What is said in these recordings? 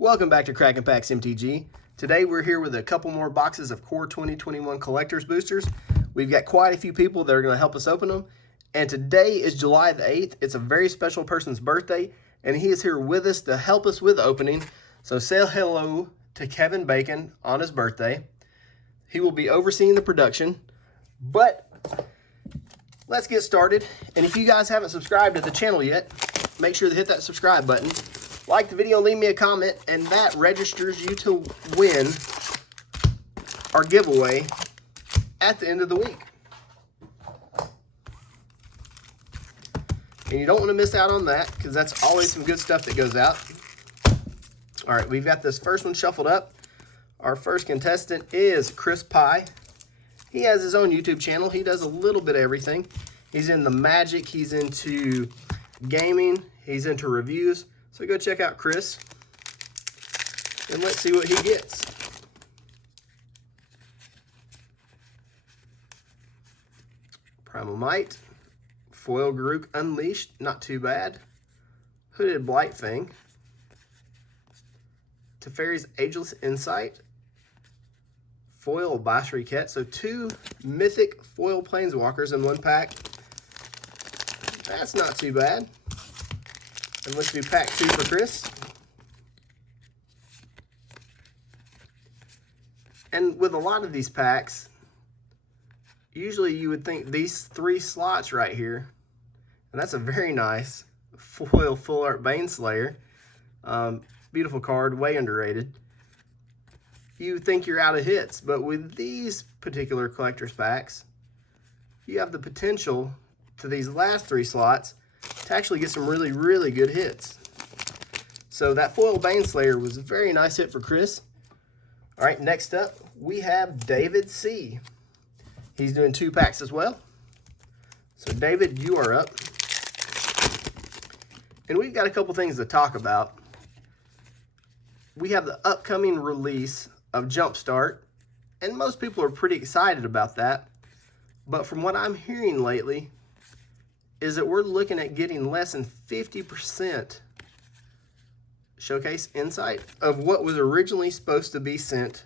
Welcome back to Crackin' Packs MTG. Today we're here with a couple more boxes of Core 2021 Collector's Boosters. We've got quite a few people that are going to help us open them. And today is July the 8th. It's a very special person's birthday, and he is here with us to help us with the opening. So say hello to Kevin Bacon on his birthday. He will be overseeing the production. But let's get started. And if you guys haven't subscribed to the channel yet, make sure to hit that subscribe button. Like the video, leave me a comment, and that registers you to win our giveaway at the end of the week. And you don't want to miss out on that, because that's always some good stuff that goes out. All right, we've got this first one shuffled up. Our first contestant is Chris Pye. He has his own YouTube channel. He does a little bit of everything. He's into Magic, he's into gaming, he's into reviews. So go check out Chris, and let's see what he gets. Primal Might, Foil Garuk Unleashed, not too bad. Hooded Blightfang, Teferi's Ageless Insight, Foil Basriket. So two mythic foil planeswalkers in one pack. That's not too bad. And let's do pack 2 for Chris. And with a lot of these packs, usually you would think these 3 slots right here, and that's a very nice foil full art Baneslayer. Beautiful card, way underrated. You think you're out of hits, but with these particular collector's packs, you have the potential to these last 3 slots to actually get some really, really good hits. So that foil Baneslayer was a very nice hit for Chris. All right, next up, we have David C. He's doing 2 packs as well. So David, you are up. And we've got a couple things to talk about. We have the upcoming release of Jumpstart, and most people are pretty excited about that. But from what I'm hearing lately, is that we're looking at getting less than 50% showcase insight of what was originally supposed to be sent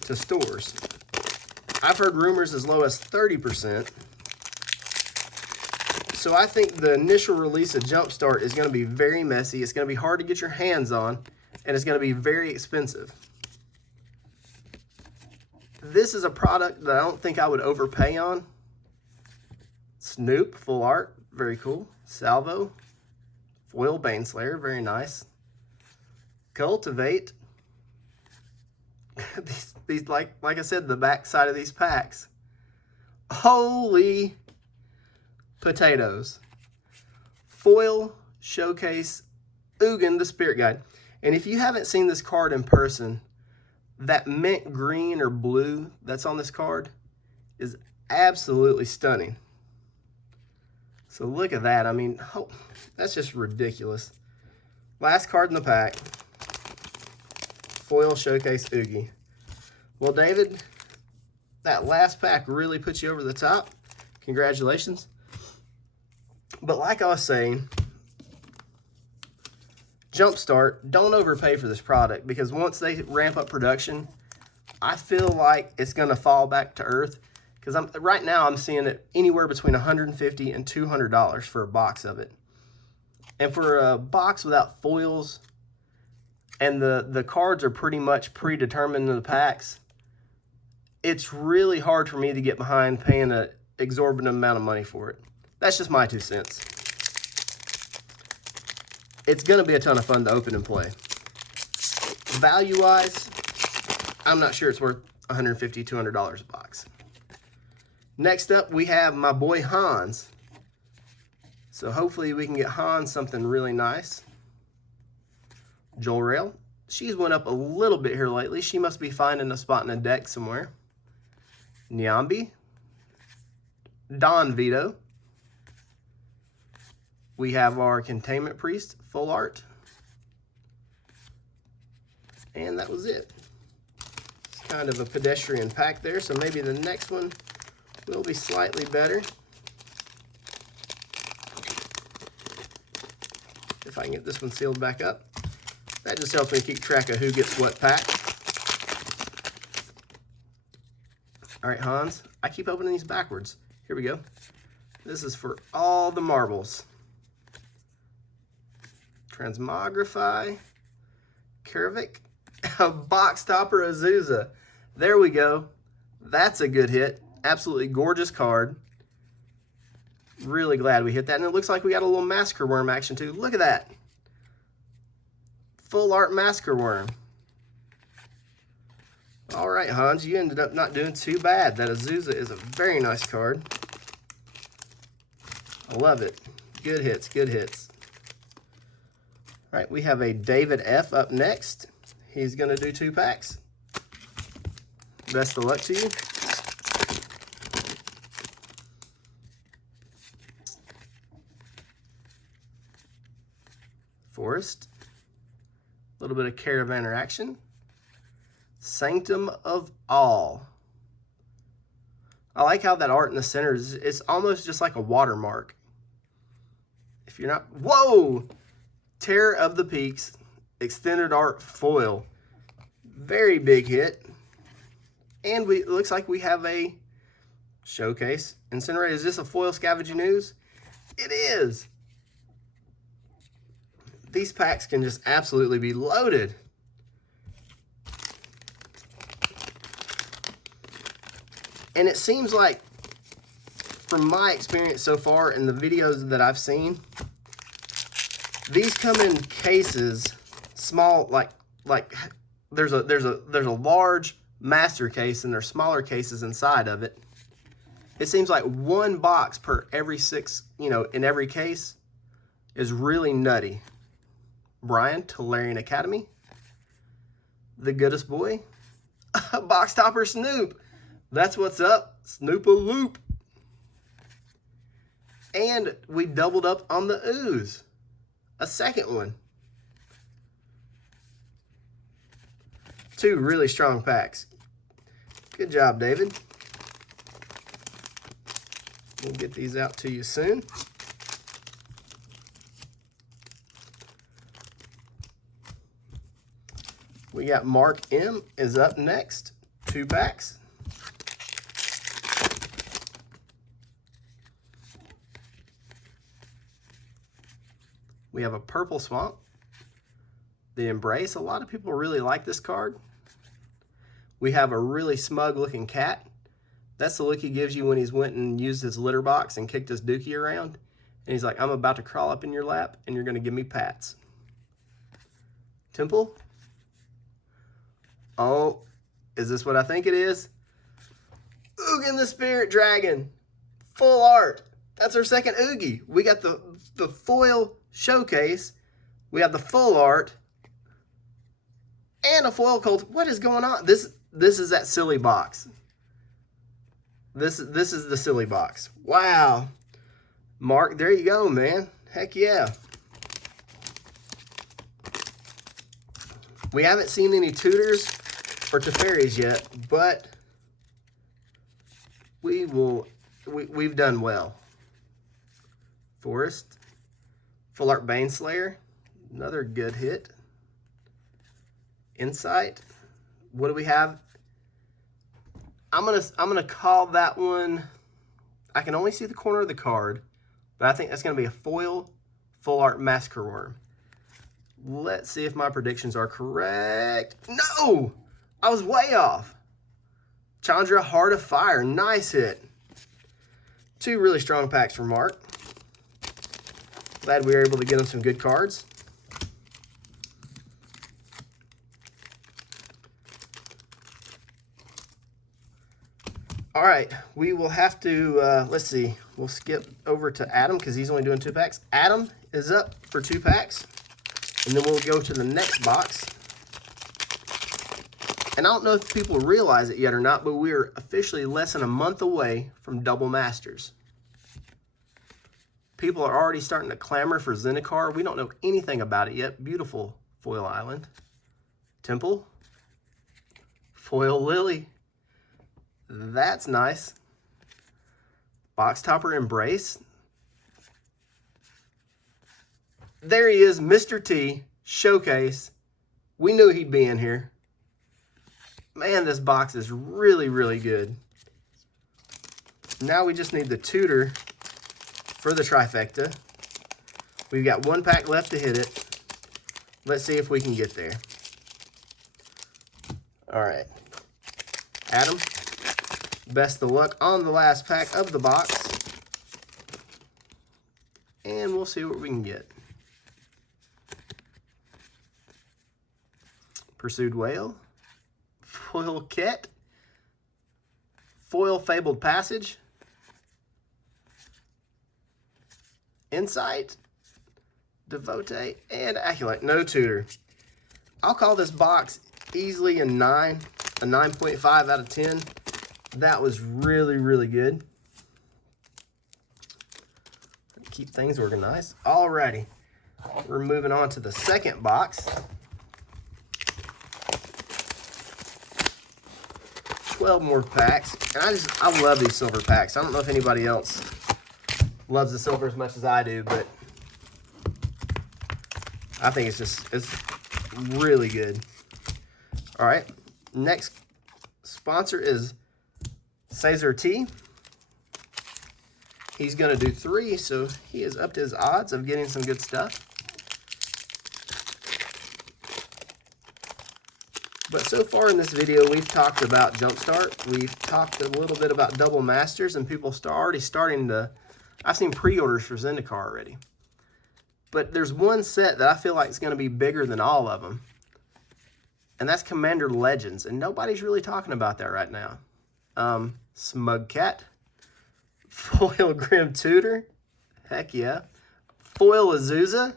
to stores. I've heard rumors as low as 30%. So I think the initial release of Jumpstart is going to be very messy. It's going to be hard to get your hands on, and it's going to be very expensive. This is a product that I don't think I would overpay on. Snoop, full art, very cool. Salvo, foil Baneslayer, very nice. Cultivate. these like I said, the back side of these packs. Holy potatoes. Foil showcase Ugin, the Spirit Guide. And if you haven't seen this card in person, that mint green or blue that's on this card is absolutely stunning. So look at that. I mean, oh, that's just ridiculous. Last card in the pack. Foil Showcase Oogie. Well, David, that last pack really put you over the top. Congratulations. But like I was saying, Jumpstart, don't overpay for this product, because once they ramp up production, I feel like it's going to fall back to earth. Because right now I'm seeing it anywhere between $150 and $200 for a box of it. And for a box without foils, and the cards are pretty much predetermined in the packs, it's really hard for me to get behind paying an exorbitant amount of money for it. That's just my 2 cents. It's going to be a ton of fun to open and play. Value-wise, I'm not sure it's worth $150, $200 a box. Next up, we have my boy Hans. So hopefully we can get Hans something really nice. Joel Rail. She's went up a little bit here lately. She must be finding a spot in a deck somewhere. Nyambi. Don Vito. We have our Containment Priest, full art. And that was it. It's kind of a pedestrian pack there, so maybe the next one will be slightly better. If I can get this one sealed back up. That just helps me keep track of who gets what pack. All right, Hans, I keep opening these backwards. Here we go. This is for all the marbles. Transmogrify, Kervik, a box topper Azusa. There we go. That's a good hit. Absolutely gorgeous card. Really glad we hit that. And it looks like we got a little masker worm action too. Look at that. Full art masker worm. All right, Hans, you ended up not doing too bad. That Azusa is a very nice card. I love it. Good hits, good hits. All right, we have a David F up next. He's going to do 2 packs. Best of luck to you. Forest. A little bit of Caravanner action. Sanctum of All. I like how that art in the center is, it's almost just like a watermark. If you're not, whoa! Terror of the Peaks, extended art foil. Very big hit. And it looks like we have a showcase. Incinerate, is this a foil scavenging news? It is. These packs can just absolutely be loaded. And it seems like, from my experience so far in the videos that I've seen, these come in cases, small, like there's a large master case and there's smaller cases inside of it. It seems like 1 box per every 6, in every case is really nutty. Brian, Tolarian Academy, The Goodest Boy, Box Topper Snoop. That's what's up, Snoop-a-loop. And we doubled up on the ooze. A second one. 2 really strong packs. Good job, David. We'll get these out to you soon. We got Mark M is up next. 2 packs. We have a Purple Swamp, the Embrace. A lot of people really like this card. We have a really smug looking cat. That's the look he gives you when he's went and used his litter box and kicked his dookie around. And he's like, I'm about to crawl up in your lap and you're going to give me pats. Temple. Oh, is this what I think it is? Ugin the Spirit Dragon. Full art. That's our second Oogie. We got the foil showcase. We have the full art. And a foil cult. What is going on? This is that silly box. This is the silly box. Wow. Mark, there you go, man. Heck yeah. We haven't seen any Tutors or Teferis yet, but we've done well. Forest, Full Art Baneslayer, another good hit. Insight, what do we have? I'm gonna call that one. I can only see the corner of the card, but I think that's gonna be a foil Full Art Masker Worm. Let's see if my predictions are correct. No! I was way off. Chandra, Heart of Fire. Nice hit. 2 really strong packs from Mark. Glad we were able to get him some good cards. All right, we will have to, let's see. We'll skip over to Adam because he's only doing 2 packs. Adam is up for 2 packs. And then we'll go to the next box. And I don't know if people realize it yet or not, but we're officially less than a month away from Double Masters. People are already starting to clamor for Zendikar. We don't know anything about it yet. Beautiful Foil Island. Temple. Foil Lily. That's nice. Box Topper Embrace. There he is, Mr. T, Showcase, We knew he'd be in here. Man, this box is really, really good. Now we just need the tutor for the trifecta. We've got one pack left to hit it. Let's see if we can get there. All right. Adam, best of luck on the last pack of the box. And we'll see what we can get. Pursued Whale. Foil Ket. Foil Fabled Passage. Insight. Devote. And Acolyte. No tutor. I'll call this box easily a 9. A 9.5 out of 10. That was really, really good. Keep things organized. Alrighty. We're moving on to the second box. 12 more packs. And I love these silver packs. I don't know if anybody else loves the silver as much as I do, but I think it's really good. All right. Next sponsor is Cesar T. He's going to do 3, so he is up to his odds of getting some good stuff. But so far in this video, we've talked about Jumpstart. We've talked a little bit about Double Masters, and people already starting to... I've seen pre-orders for Zendikar already. But there's one set that I feel like is going to be bigger than all of them. And that's Commander Legends, and nobody's really talking about that right now. Smug Cat. Foil Grim Tutor. Heck yeah. Foil Azusa.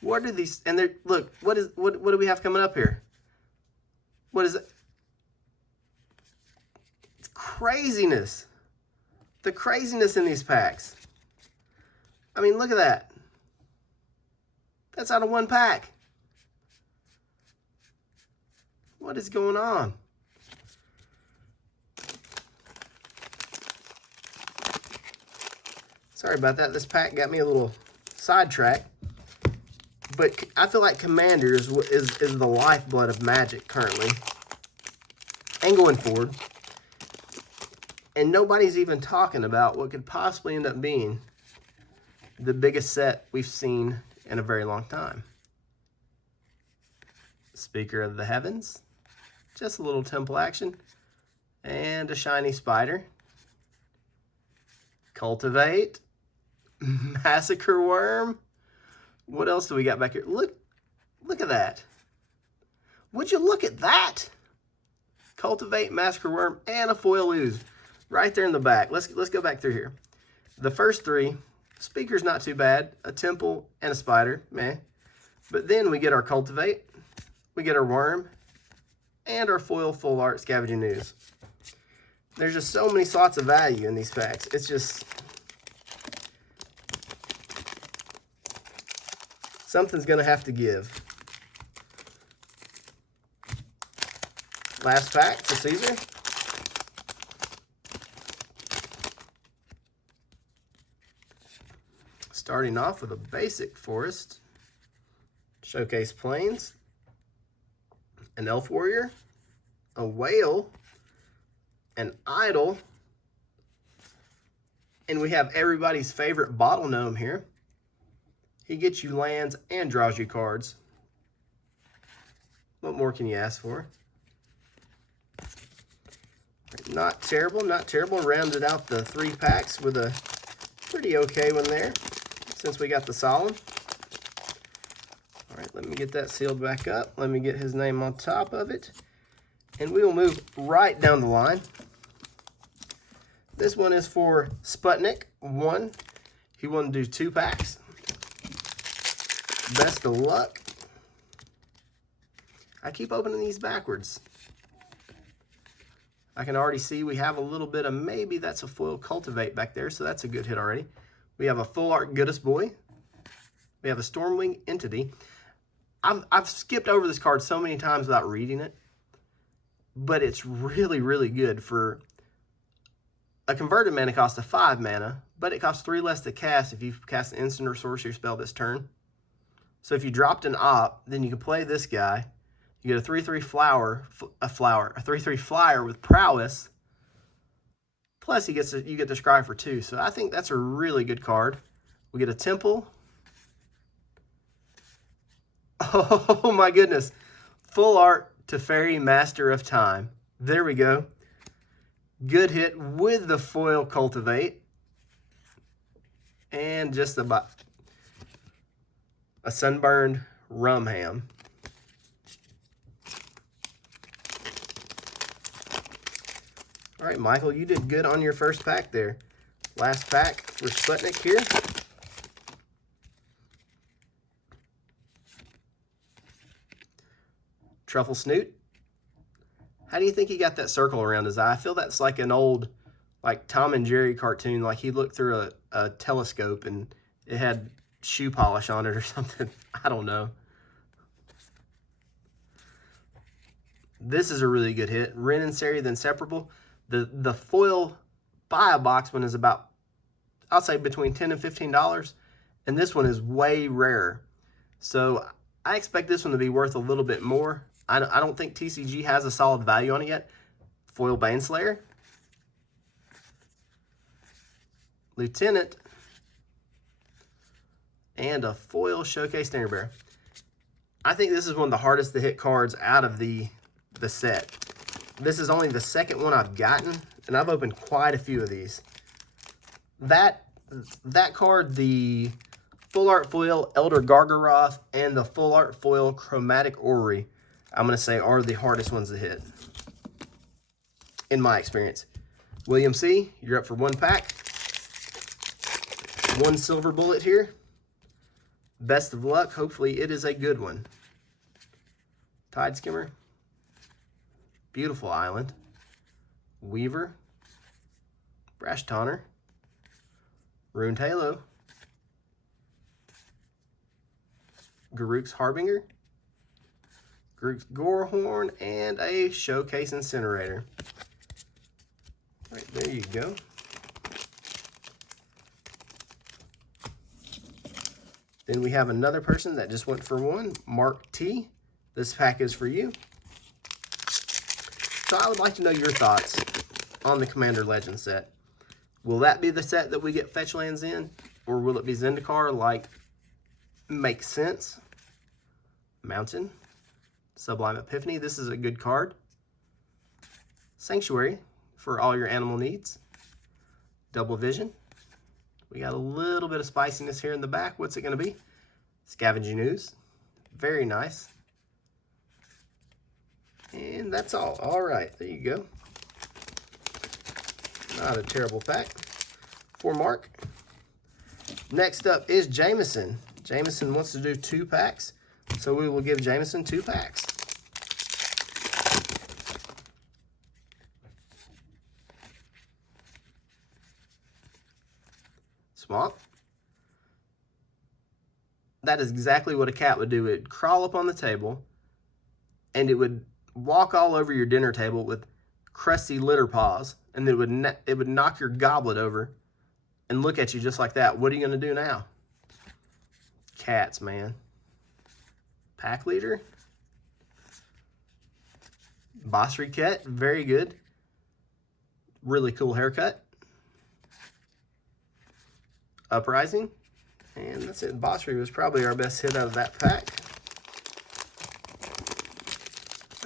What are these? And they're, look, what do we have coming up here? What is it? It's craziness. The craziness in these packs. I mean, look at that. That's out of one pack. What is going on? Sorry about that. This pack got me a little sidetracked. But I feel like Commander is the lifeblood of Magic currently. And going forward. And nobody's even talking about what could possibly end up being the biggest set we've seen in a very long time. Speaker of the Heavens. Just a little temple action. And a shiny spider. Cultivate. Massacre Worm. What else do we got back here? Look at that. Would you look at that? Cultivate, Massacre Worm, and a foil ooze. Right there in the back. Let's go back through here. The first 3, Speaker's not too bad. A temple and a spider, meh. But then we get our Cultivate, we get our Worm, and our foil full art Scavenging Ooze. There's just so many slots of value in these packs. It's just... something's going to have to give. Last pack for Caesar. Starting off with a basic forest. Showcase Plains. An Elf Warrior. A Whale. An Idol. And we have everybody's favorite Bottle Gnome here. He gets you lands and draws you cards. What more can you ask for? Not terrible, not terrible. Rounded out the 3 packs with a pretty okay one there, since we got the solemn. All right, let me get that sealed back up. Let me get his name on top of it. And we will move right down the line. This one is for Sputnik 1. He wanted to do 2 packs. Best of luck. I keep opening these backwards. I can already see we have a little bit of, maybe that's a foil Cultivate back there, so that's a good hit already. We have a full art Goodest Boy. We have a Stormwing Entity. I've skipped over this card so many times without reading it, but it's really, really good for a converted mana cost of 5 mana, but it costs 3 less to cast if you cast an instant or sorcery spell this turn. So if you dropped an op, then you can play this guy. You get a 3/3 a 3/3 flyer with prowess. Plus you get the scry for 2. So I think that's a really good card. We get a temple. Oh my goodness. Full art Teferi, Master of Time. There we go. Good hit with the foil Cultivate. And just a sunburned Rumham. All right, Michael, you did good on your first pack there. Last pack for Sputnik here. Truffle Snoot. How do you think he got that circle around his eye? I feel that's like an old, like Tom and Jerry cartoon, like he looked through a telescope and it had shoe polish on it or something. I don't know. This is a really good hit. Ren and Seri, the Inseparable. The foil buy a box one is about, I'll say between $10 and $15. And this one is way rarer. So I expect this one to be worth a little bit more. I don't think TCG has a solid value on it yet. Foil Baneslayer. Lieutenant. And a foil Showcase Stinger Bear. I think this is one of the hardest to hit cards out of the set. This is only the second one I've gotten, and I've opened quite a few of these. That card, the Full Art Foil Elder Gargaroth and the Full Art Foil Chromatic Orrery, I'm going to say are the hardest ones to hit, in my experience. William C., you're up for one pack. One silver bullet here. Best of luck. Hopefully it is a good one. Tide Skimmer. Beautiful Island. Weaver. Brash Tonner. Rune Halo. Garruk's Harbinger. Garruk's Gorehorn, and a Showcase Incinerator. Right, there you go. Then we have another person that just went for one, Mark T. This pack is for you. So I would like to know your thoughts on the Commander Legend set. Will that be the set that we get fetch lands in? Or will it be Zendikar like makes sense? Mountain. Sublime Epiphany. This is a good card. Sanctuary for all your animal needs. Double Vision. We got a little bit of spiciness here in the back. What's it going to be? Scavenging Ooze. Very nice. And that's all. All right, there you go. Not a terrible pack for Mark. Next up is Jamison. Jamison wants to do 2 packs, so we will give Jamison 2 packs. Swamp. That is exactly what a cat would do. It would crawl up on the table, and it would walk all over your dinner table with crusty litter paws, and it would knock your goblet over and look at you just like that. What are you going to do now? Cats, man. Pack Leader. Bossry Cat, very good. Really cool haircut. Uprising. And that's it. Bossry was probably our best hit out of that pack.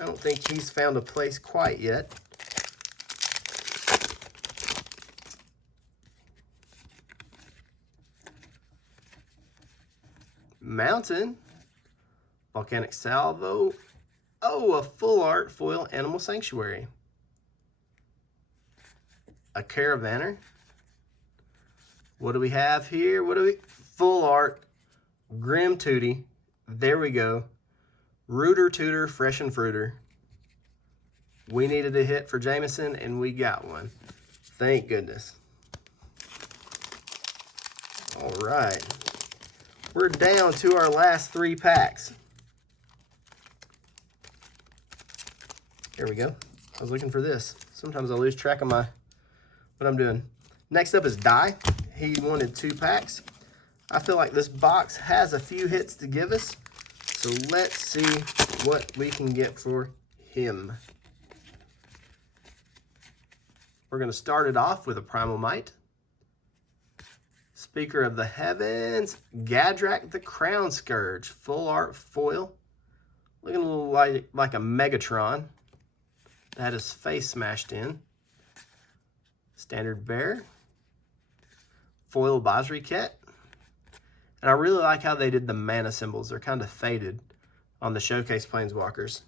I don't think he's found a place quite yet. Mountain. Volcanic Salvo. Oh, a Full Art Foil Animal Sanctuary. A Caravaner. What do we have here? Full Art Grim Tootie. There we go. Rooter Tooter Fresh and Fruiter. We needed a hit for Jamison, and we got one. Thank goodness. All right. We're down to our last 3 packs. Here we go. I was looking for this. Sometimes I lose track of what I'm doing. Next up is Die. He wanted 2 packs. I feel like this box has a few hits to give us. So let's see what we can get for him. We're going to start it off with a Primal Might. Speaker of the Heavens, Gadrak the Crown Scourge, full art foil. Looking a little like a Megatron. That is face smashed in. Standard Bear. Foil Basri Ket. And I really like how they did the mana symbols. They're kind of faded on the Showcase Planeswalkers.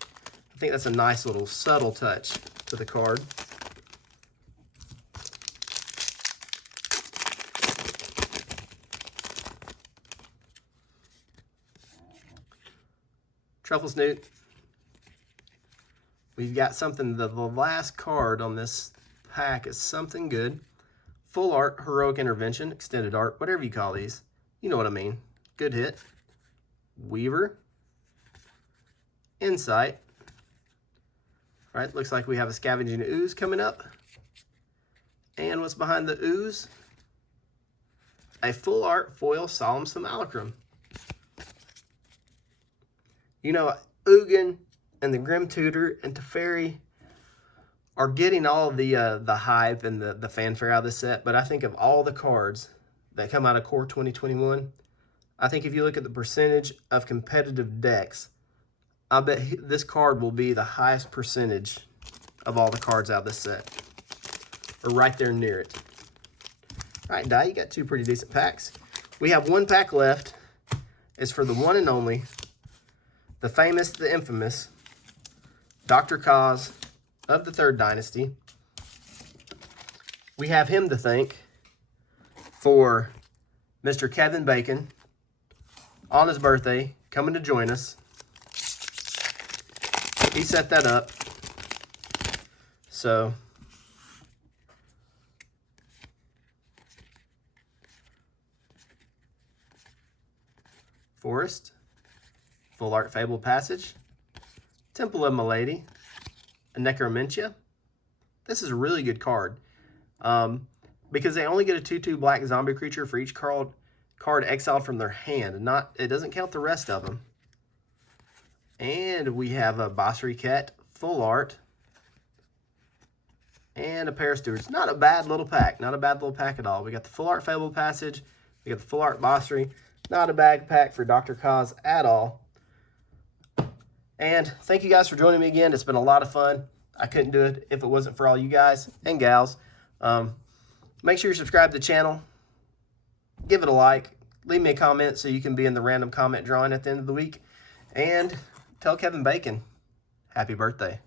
I think that's a nice little subtle touch to the card. Truffle Snoot. We've got something, the last card on this pack is something good. Full art, Heroic Intervention, extended art, whatever you call these. You know what I mean. Good hit. Weaver. Insight. All right, looks like we have a Scavenging Ooze coming up. And what's behind the Ooze? A full art foil Solemn Simulacrum. You know, Ugin and the Grim Tutor and Teferi are getting all the hype and the fanfare out of this set, but I think of all the cards that come out of Core 2021, I think if you look at the percentage of competitive decks, I bet this card will be the highest percentage of all the cards out of this set, or right there near it. All right, Di, you got 2 pretty decent packs. We have 1 pack left. It's for the one and only, the famous, the infamous, Dr. Kaz of the 3rd Dynasty. We have him to thank for Mr. Kevin Bacon on his birthday, coming to join us. He set that up. So, Forest, full art Fabled Passage, Temple of Milady, a Necromentia. This is a really good card. Because they only get a 2/2 black zombie creature for each card exiled from their hand. It doesn't count the rest of them. And we have a Basri Ket, full art, and a pair of Stewards. Not a bad little pack. Not a bad little pack at all. We got the full art Fabled Passage. We got the full art Basri. Not a bad pack for Dr. Kaz at all. And thank you guys for joining me again. It's been a lot of fun. I couldn't do it if it wasn't for all you guys and gals. Make sure you subscribe to the channel. Give it a like. Leave me a comment so you can be in the random comment drawing at the end of the week. And tell Kevin Bacon, happy birthday.